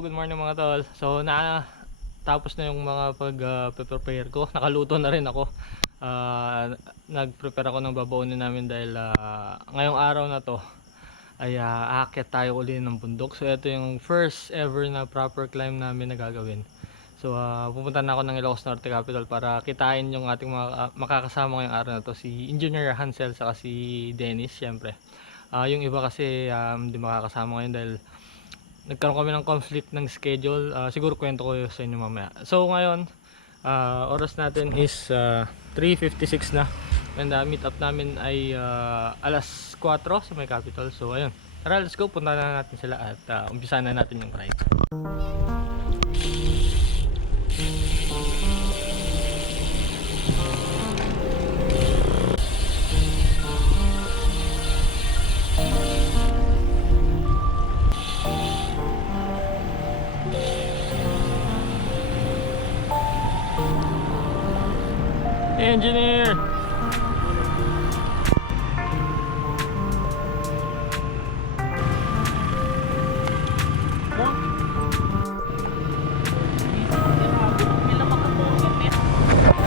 good morning mga tol. So na tapos na yung mga pag uh, ko. Nakaluto na rin ako. Ah, nag-prepare ako ng babaunin namin dahil ah, ngayong araw na to ay uh, aakyat tayo uli ng bundok. So ito yung first ever na proper climb namin na gagawin. So ah, pupunta na ako ng Ilocos Norte Capital para kitain yung ating mga ah, makakasama ngayong araw na to si Engineer Hansel saka si Dennis syempre. Ah, yung iba kasi um, hindi makakasama ngayon dahil nagkaroon kami ng conflict ng schedule. Ah, siguro kwento ko sa inyo mamaya. So ngayon, ah, oras natin is ah, 3.56 na. And ah, meet up namin ay ah, alas 4 sa may capital. So ayun. Tara, let's go. Punta na natin sila at ah, umpisa na natin yung ride. Engineer!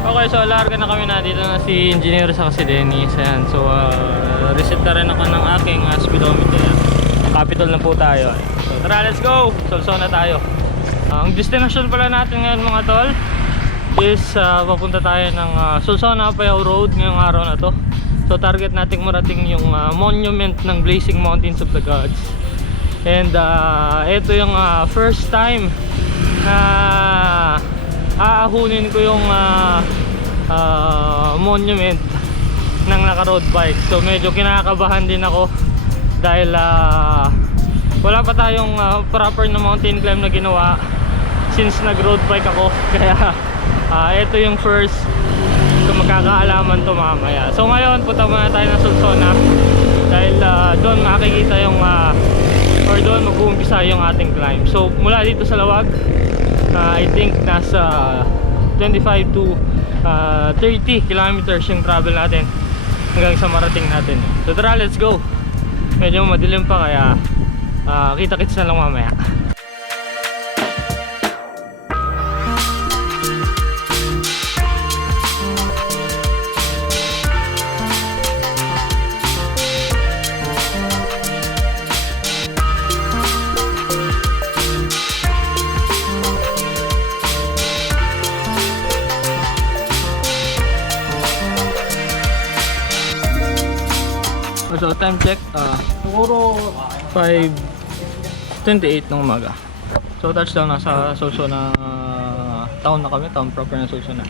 Okay, so larga na kami na dito na si Engineer sa si Dennis. Ayan. So, uh, reset na rin ako ng aking uh, speedometer. Capital na po tayo. So, tara, let's go! Solso na tayo. Uh, ang destination pala natin ngayon mga tol is uh, papunta tayo ng uh, Sulsona Apayao Road ngayong araw na to. So target nating marating yung uh, monument ng Blazing Mountains of the Gods. And uh, ito yung uh, first time na aahunin ko yung uh, uh, monument ng naka road bike. So medyo kinakabahan din ako dahil uh, wala pa tayong uh, proper na mountain climb na ginawa since nag road bike ako. Kaya Ah, ito yung first kung magkakaalaman to mamaya. So ngayon, punta muna tayo ng Sulsona dahil ah, doon makikita yung ah, or doon mag-uumpisa yung ating climb. So mula dito sa Lawag, ah, I think nasa 25 to ah, 30 kilometers yung travel natin hanggang sa marating natin. So tara, let's go. Medyo madilim pa kaya ah, kita-kits na lang mamaya. Time check, ah siguro 5.28 ng umaga. So touchdown na sa Solso na town na kami, town proper na Solso na.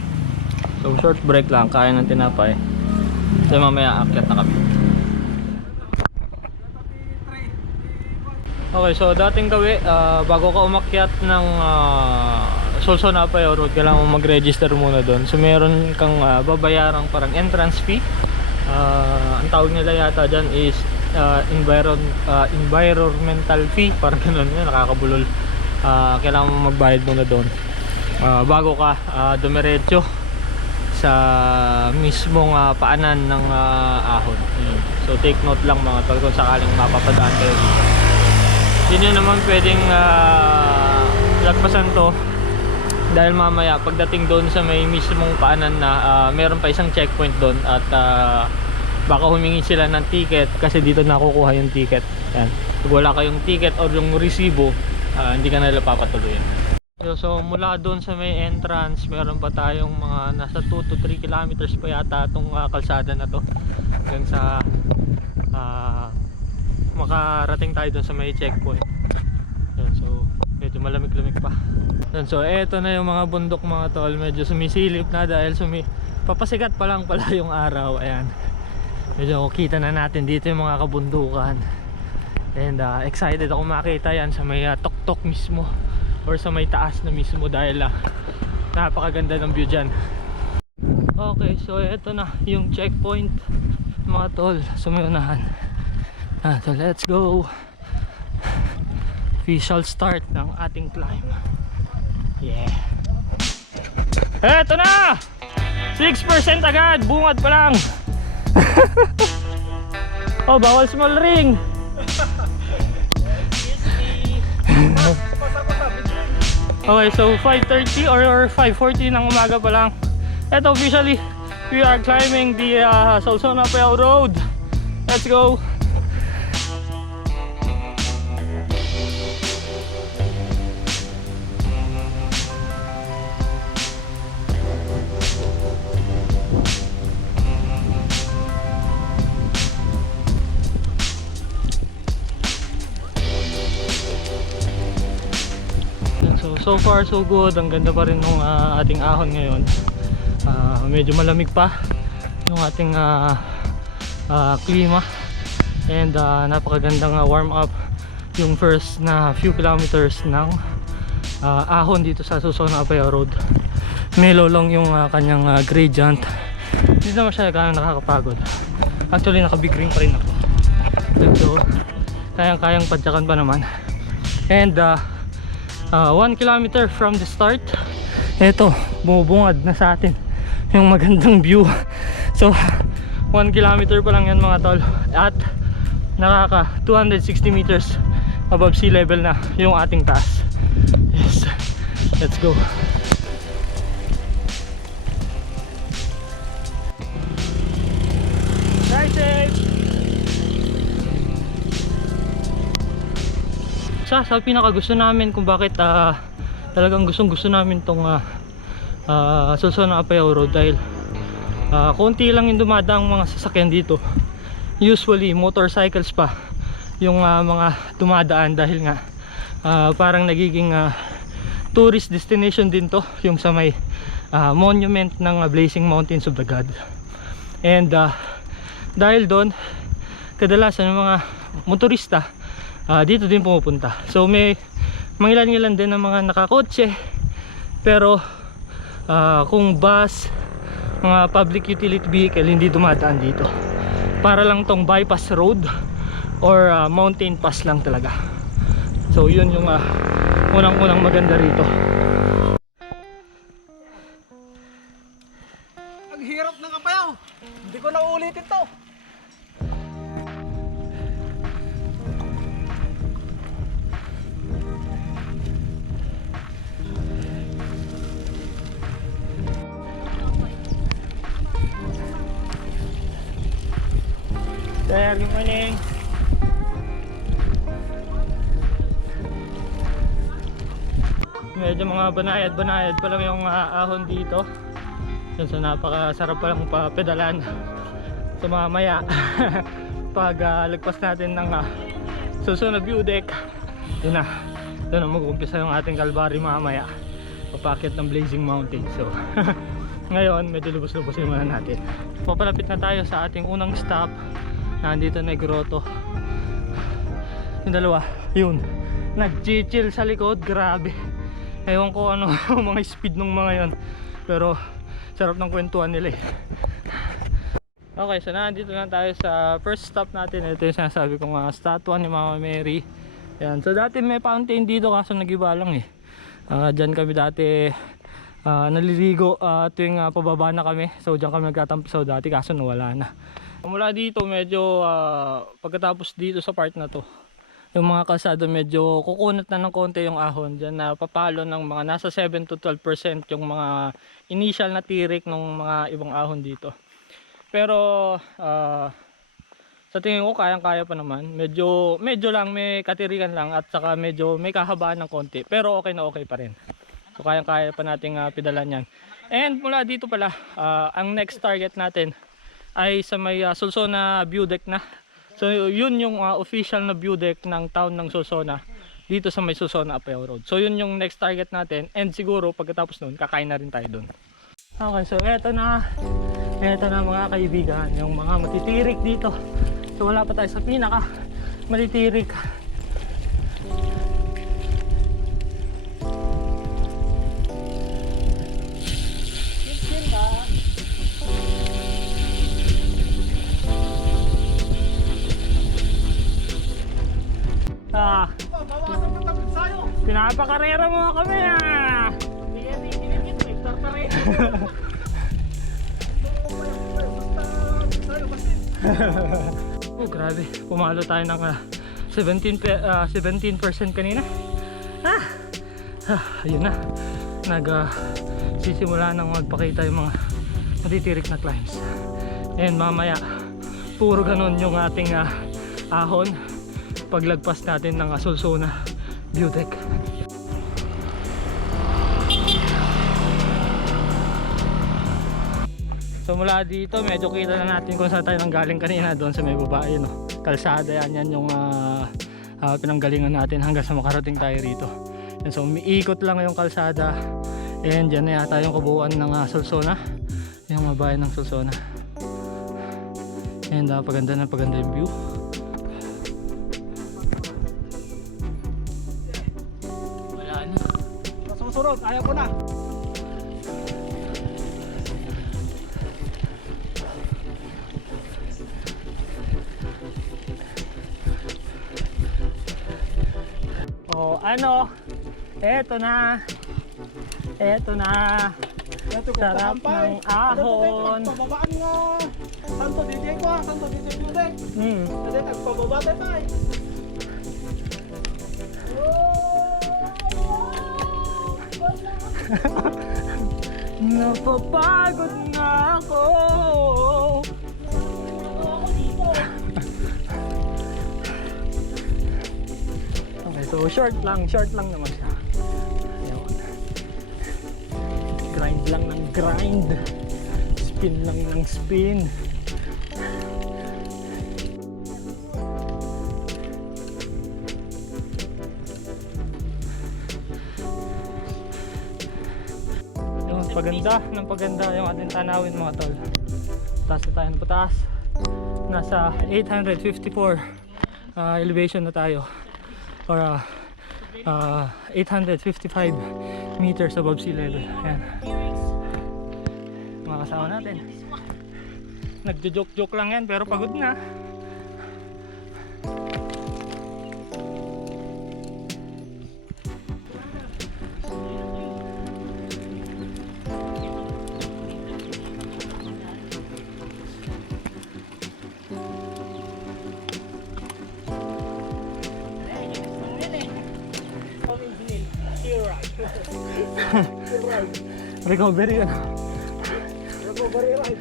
So short break lang, kaya ng tinapay. So mamaya akyat na kami. Okay, so dating gawi, ah, bago ka umakyat ng uh, Solso na Apayao Road, kailangan mo mag-register muna doon. So meron kang ah, babayarang parang entrance fee. Ah, ang tawag nila yata dyan is ah, environ, ah, environmental fee, parang ganun yun, nakakabulol. Ah, kailangan mo magbayad muna doon. Ah, bago ka ah, dumiretso sa mismong ah, paanan ng ah, ahon. Yun. So take note lang mga tol kung sakaling mapapadaan kayo dito. Nyo naman pwedeng uh, lagpasan to dahil mamaya pagdating doon sa may mismong paanan na ah, meron pa isang checkpoint doon at ah, baka humingi sila ng ticket kasi dito nakukuha yung ticket. Yan. Pag wala kayong ticket or yung resibo, ah, hindi ka nila papatuloyin. So, so mula doon sa may entrance, meron pa tayong mga nasa 2 to 3 kilometers pa yata itong ah, kalsada na to hanggang sa ah, makarating tayo doon sa may checkpoint. Yan, so medyo malamig-lamig pa. Yan, so eto na yung mga bundok mga tol, medyo sumisilip na dahil sumi papasikat pa lang pala yung araw. Ayan. Medyo kita na natin dito yung mga kabundukan. And uh, excited ako makita yan sa may uh, tok-tok mismo or sa may taas na mismo dahil uh, napakaganda ng view dyan. Okay, so eto na yung checkpoint mga tol sa may unahan. Ah, so let's go. Official start ng ating climb. Yeah. Eto na! 6% agad! Bungad pa lang! oh, bawal small ring! Okay, so 5.30 or, or 5.40 ng umaga pa lang. Ito officially, we are climbing the uh, Salsona Payao Road. Let's go! So, far so good. Ang ganda pa rin ng ating ahon ngayon. Ah, medyo malamig pa yung ating ah, ah, klima. And ah, napakagandang ah, warm up yung first na few kilometers ng ah, ahon dito sa Susona Apaya Road. Mellow lang yung ah, kanyang ah, gradient. Hindi naman siya ganun nakakapagod. Actually, naka-big ring pa rin ako. So, kayang-kayang padyakan pa naman. And ah, uh, 1 kilometer from the start. Eto bumubungad na sa atin yung magandang view. So 1 kilometer pa lang yan mga tol. At nakaka 260 meters above sea level na yung ating taas. Yes let's go isa sa pinaka gusto namin kung bakit ah, talagang gustong gusto namin tong uh, uh, Solsona Apayao Road dahil ah, konti lang yung dumadaang mga sasakyan dito. Usually motorcycles pa yung ah, mga dumadaan dahil nga ah, parang nagiging ah, tourist destination din to yung sa may ah, monument ng ah, Blazing Mountains of the God. And ah, dahil doon kadalasan ng mga motorista ah, dito din pumupunta. So may mangilan-ngilan din ng mga nakakotse. Pero ah, kung bus mga public utility vehicle hindi dumadaan dito. Para lang tong bypass road or ah, mountain pass lang talaga. So yun yung ah, unang-unang maganda rito. Ang hirap ng kapayaw. Hindi ko na uulitin to. Sir, good morning. Medyo mga banayad-banayad pa lang yung ah, ahon dito. Yun, so napakasarap pa lang papedalan sa mamaya. Pag ah, lagpas natin ng ah, susunod view deck, yun na. Doon na mag-umpisa yung ating kalbari mamaya. Papakit ng Blazing Mountain. So, ngayon medyo lubos-lubosin muna natin. Papalapit na tayo sa ating unang stop. Nandito na yung grotto. Yung dalawa, yun. Nag-chill sa likod, grabe. Ewan ko ano mga speed ng mga yon. Pero sarap ng kwentuhan nila eh. Okay, so nandito na tayo sa first stop natin. Ito yung sinasabi kong uh, statwa ni Mama Mary. Yan. So dati may fountain dito kaso nagiba lang eh. Ah, Diyan kami dati ah, naliligo ah, tuwing ah, pababa na kami. So diyan kami nagtatampisaw dati kaso nawala na. Mula dito medyo ah, pagkatapos dito sa part na to yung mga kalsada medyo kukunat na ng konti yung ahon dyan na papalo ng mga nasa 7 to 12% yung mga initial na tirik ng mga ibang ahon dito. Pero ah, sa tingin ko kayang kaya pa naman. Medyo medyo lang may katirikan lang at saka medyo may kahabaan ng konti pero okay na okay pa rin. So kayang kaya pa nating ah, pedalan yan and mula dito pala ah, ang next target natin ay sa may uh, Sulsona view deck na So yun yung uh, official na view deck ng town ng Susona dito sa may Susona Apayao Road. So yun yung next target natin and siguro pagkatapos nun kakain na rin tayo dun. Okay, so eto na. Eto na mga kaibigan, yung mga matitirik dito. So wala pa tayo sa pinaka matitirik. Ah, Bawasan mo tapos sa'yo. pinapakarera mo kami ah! Oh, grabe. Pumalo tayo ng ah, 17 pe- ah, 17% kanina. Ah, Ah, ayun na. Nag ah, sisimula nang magpakita yung mga matitirik na climbs. And mamaya, puro ganun yung ating ah, ahon paglagpas natin ng Asulsona deck. So mula dito, medyo kita na natin kung saan tayo nanggaling kanina doon sa may baba, yun, no? kalsada yan, yan yung ah, ah, pinanggalingan natin hanggang sa makarating tayo rito. And so umiikot lang yung kalsada and dyan na yata yung kabuuan ng uh, Solsona, yung bayan ng Solsona. And uh, paganda na paganda yung view. Ko na. Oh, ano? Eto na. Eto na. Ito ko Sarap ng ahon. Pababaan nga. Santo DJ ko ah, Santo DJ Bude. Hmm. Kasi nagpababa tayo Napapagod na ako. Okay, so short lang, short lang naman siya. Grind lang ng grind. Spin lang ng spin. Paganda ng paganda yung ating tanawin mga tol. Taas na tayo ng pataas. Nasa 854 ah, elevation na tayo. Or ah, ah, 855 meters above sea level. Ayan. Mga kasama natin. Nagjo-joke-joke lang yan pero pagod na. Recovery yun. Recovery right.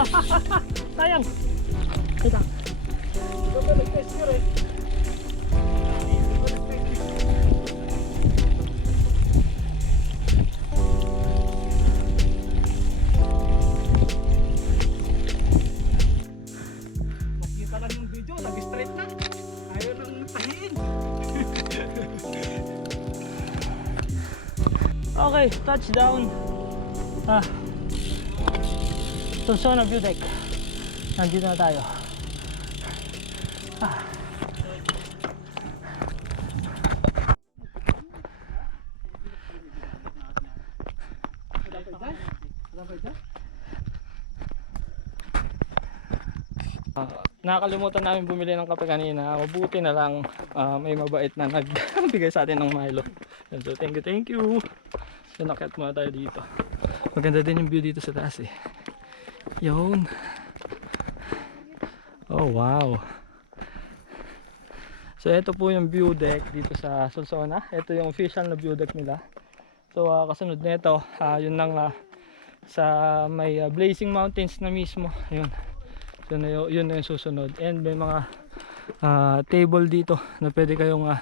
Sayang. Ito. Makita touchdown. Ah. Sursona View Deck. Nandito na tayo. Ah. Ah, nakakalimutan namin bumili ng kape kanina. Mabuti na lang ah, may mabait na nagbigay sa atin ng Milo. So thank you, thank you. So nakit muna tayo dito. Maganda din yung view dito sa taas eh. Yun. Oh wow. So ito po yung view deck dito sa Solsona. Ito yung official na view deck nila. So ah, kasunod nito, ah, yun lang ah, sa may ah, Blazing Mountains na mismo. Yun. So yun, yun na yung susunod. And may mga ah, table dito na pwede kayong ah,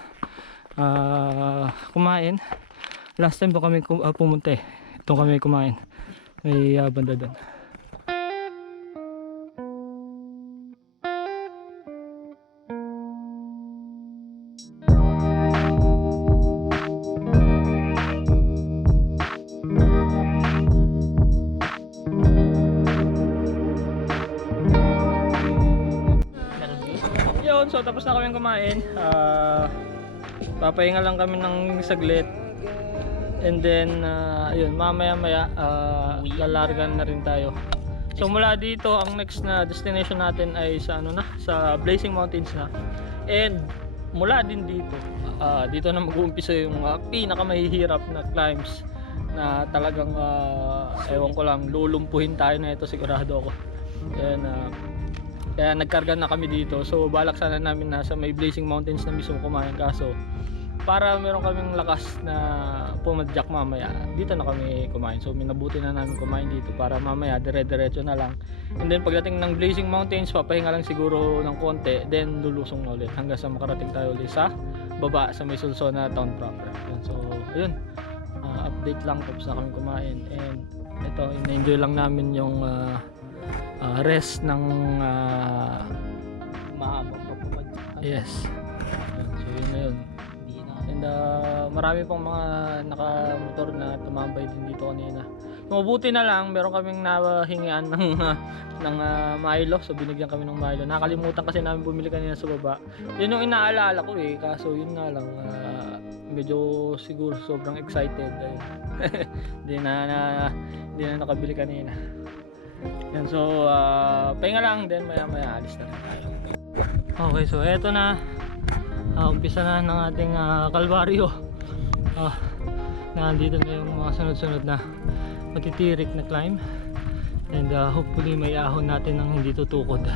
ah, kumain. Last time doon kami ah, pumunta eh. Doon kami kumain. May ah, banda doon. So tapos na kami kumain. Ah, papahinga lang kami ng saglit. And then, ah, ayun, mamaya maya, uh, lalargan na rin tayo. So mula dito, ang next na destination natin ay sa ano na, sa Blazing Mountains na. And mula din dito, ah, dito na mag-uumpisa yung uh, pinakamahihirap na climbs na talagang ah, ewan ko lang lulumpuhin tayo na ito sigurado ako. Kaya na kaya nagkarga na kami dito. So balak sana namin nasa may Blazing Mountains na mismo kumain kaso para meron kaming lakas na pumadyak mamaya dito na kami kumain. So minabuti na namin kumain dito para mamaya dire-diretso na lang. And then pagdating ng Blazing Mountains papahinga lang siguro ng konti then lulusong na ulit. Hanggang sa makarating tayo ulit sa baba sa may Sulsona town proper. So ayun. Ah, update lang tapos na kami kumain. And ito in-enjoy lang namin yung ah, ah, rest ng ah, Mahabang papumadyak. yes. So yun na yun. And uh, marami pang mga nakamotor na tumambay din dito kanina. Mabuti na lang, meron kaming nahingian ng uh, ng uh, Milo. So binigyan kami ng Milo. Nakalimutan kasi namin bumili kanina sa baba. Yun yung inaalala ko eh. Kaso yun nga lang uh, medyo siguro sobrang excited. Hindi na, na hindi na nakabili kanina. Yan, so uh, pahinga lang then maya maya alis na tayo. Okay, so eto na uh, umpisa na ng ating ah, kalbaryo. Ah nandito na yung mga sunod-sunod na matitirik na climb. And ah, hopefully may ahon natin ng hindi tutukod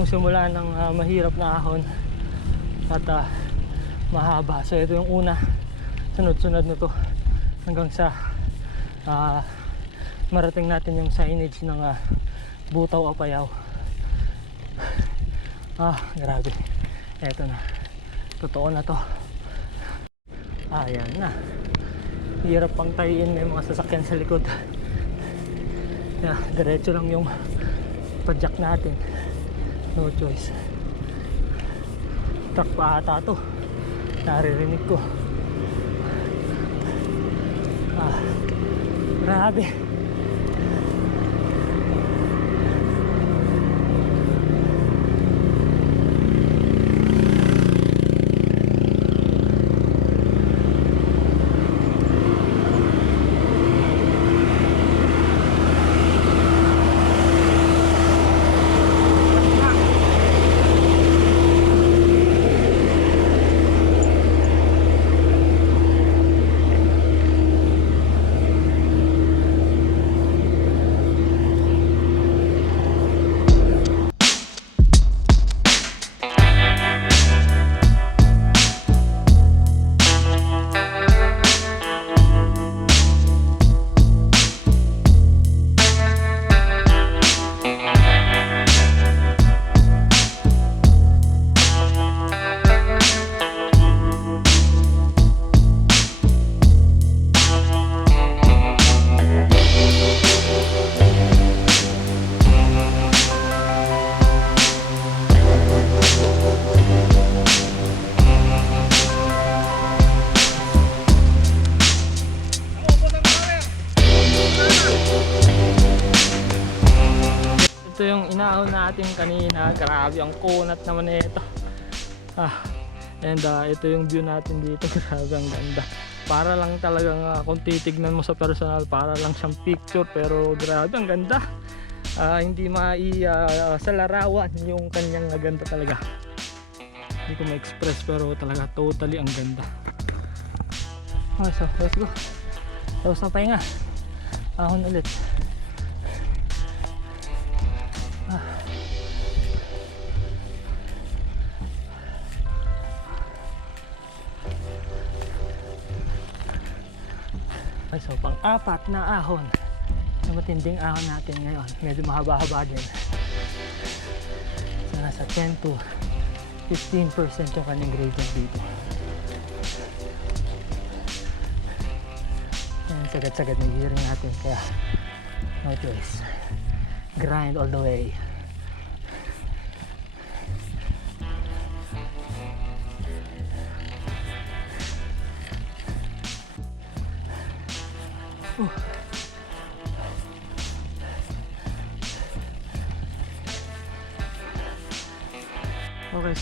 yung simula ng ah, mahirap na ahon at ah, mahaba. So ito yung una, sunod-sunod na to hanggang sa ah, marating natin yung signage ng ah, Butaw Apayaw. Ah, grabe. Eto na. Totoo na to. Ayan na. Hirap pang tayin may mga sasakyan sa likod. Yeah, diretso lang yung padyak natin no choice. Truck pa ata to. Naririnig ko. Ah grabe natin kanina. Grabe ang kunat naman nito. Ah, and ah, ito yung view natin dito. Grabe ang ganda. Para lang talagang ah, kung titignan mo sa personal, para lang siyang picture pero grabe ang ganda. Ah, hindi mai ah, sa larawan yung kanyang ganda talaga. Hindi ko ma-express pero talaga totally ang ganda. Okay, so let's go. Tapos na pahinga. Ahon ulit. Okay, so pang-apat na ahon na matinding ahon natin ngayon. Medyo mahaba-haba din. So, nasa 10 to 15% yung kanyang gradient dito. Yan, sagad-sagad ng hearing natin. Kaya, no choice. Grind all the way.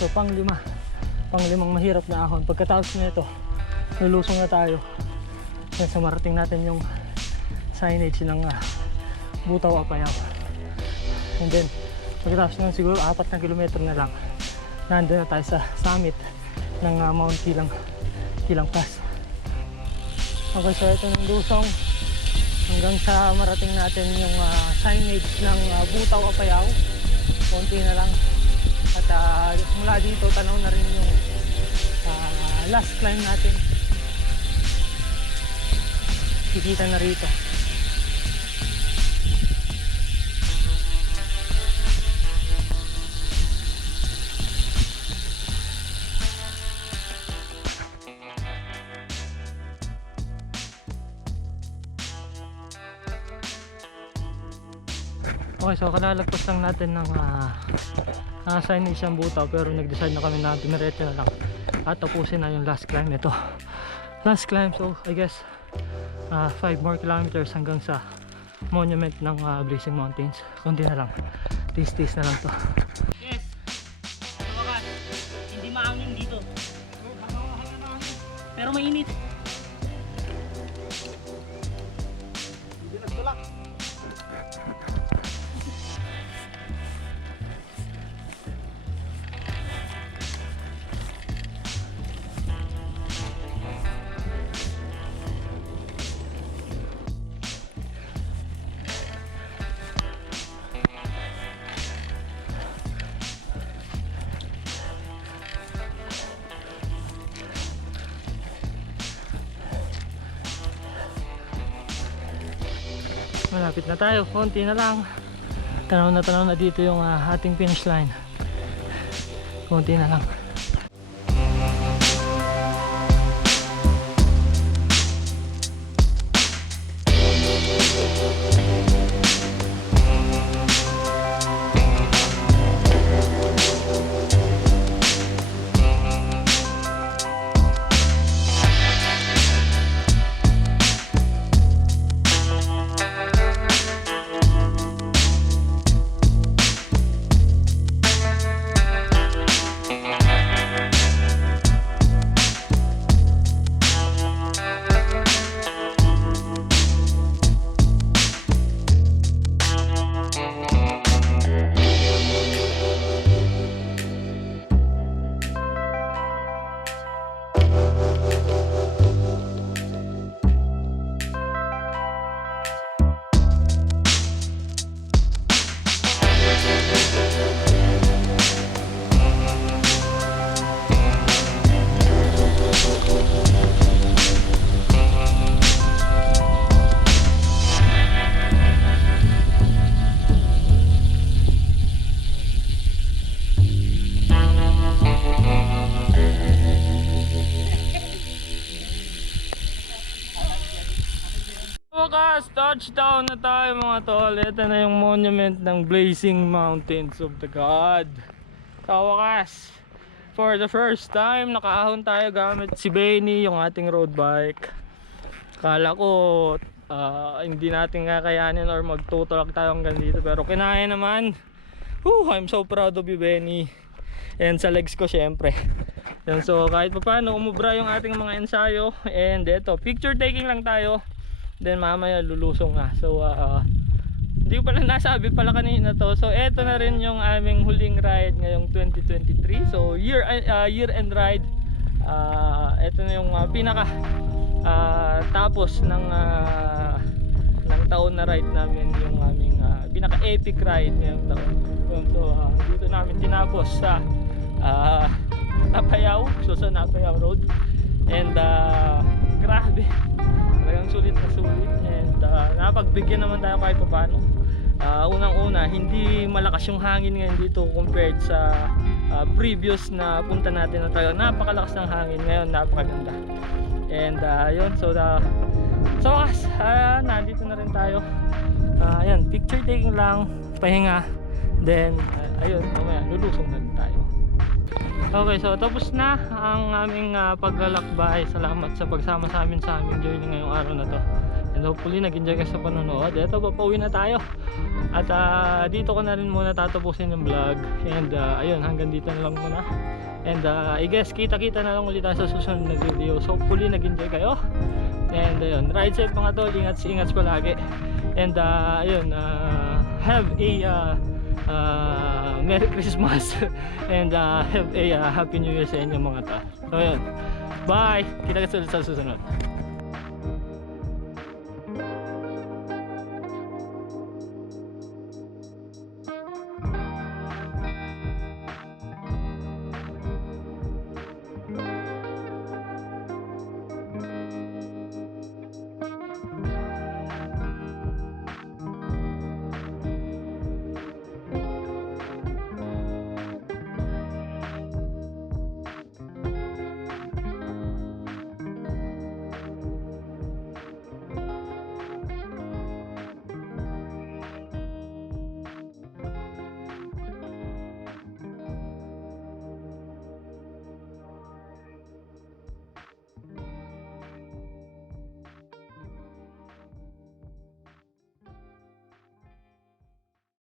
So pang lima. Pang limang mahirap na ahon. Pagkatapos nito, lulusong na tayo. Yan sa marating natin yung signage ng ah, Butaw Apayaw. And then, pagkatapos nun siguro apat na kilometro na lang, nandun na tayo sa summit ng ah, Mount Kilang, Kilang Pass. Okay, so ito ng lusong hanggang sa marating natin yung ah, signage ng ah, Butaw Apayaw. Konti na lang. Ah, mula dito, tanaw na rin yung ah, last climb natin. Kikita na rito. Okay, so kalalagpas lang natin ng uh, uh, signage ng butaw pero nag-decide na kami na dumiretso na lang at tapusin na yung last climb nito. Last climb, so I guess 5 more kilometers hanggang sa monument ng uh, Blazing Mountains. Kundi na lang. Tis-tis na lang to. Yes. Wakas, hindi maangin dito. Pero mainit. Malapit na tayo. Konti na lang. Tanaw na tanaw na dito yung uh, ating finish line. Konti na lang. Tol. Ito na yung monument ng Blazing Mountains of the God. Kawakas. For the first time, nakaahon tayo gamit si Benny, yung ating road bike. Kala ko ah, hindi natin kakayanin or magtutulak tayo hanggang dito. Pero kinaya naman. Whew, I'm so proud of you Benny. And sa legs ko syempre. Yan, so kahit pa paano umubra yung ating mga ensayo. And eto, picture taking lang tayo. Then mamaya lulusong nga. So uh, hindi ko pala nasabi pala kanina to. So eto na rin yung aming huling ride ngayong 2023. So year uh, year end ride. Uh, eto na yung uh, pinaka uh, tapos ng uh, ng taon na ride namin yung aming uh, pinaka epic ride ngayong taon. So uh, dito namin tinapos sa uh, Napayao, so sa Napayao Road. And uh, grabe talagang sulit na sulit and uh, napagbigyan naman tayo kahit paano uh, unang una hindi malakas yung hangin ngayon dito compared sa uh, previous na punta natin na talagang napakalakas ng hangin ngayon napakaganda and uh, yun so the, sa wakas uh, nandito na rin tayo uh, ayan picture taking lang pahinga then uh, ayun mamaya lulusong na rin tayo Okay, so tapos na ang aming uh, paglalakbay. Salamat sa pagsama sa amin sa aming journey ngayong araw na to. And hopefully nag-enjoy ka sa panonood. Ito, papauwi na tayo. At ah, dito ko na rin muna tatapusin yung vlog. And ah, ayun, hanggang dito na lang muna. And ah, I guess kita-kita na lang ulit sa susunod na video. So hopefully nag-enjoy kayo. And ayun, ride safe mga tol. Ingat, ingat palagi. And ah, ayun, ah, have a ah, ah, Merry Christmas. and ah, have a ah, Happy New Year sa inyo mga tol. So ayun, bye! Kita-kita ulit sa susunod.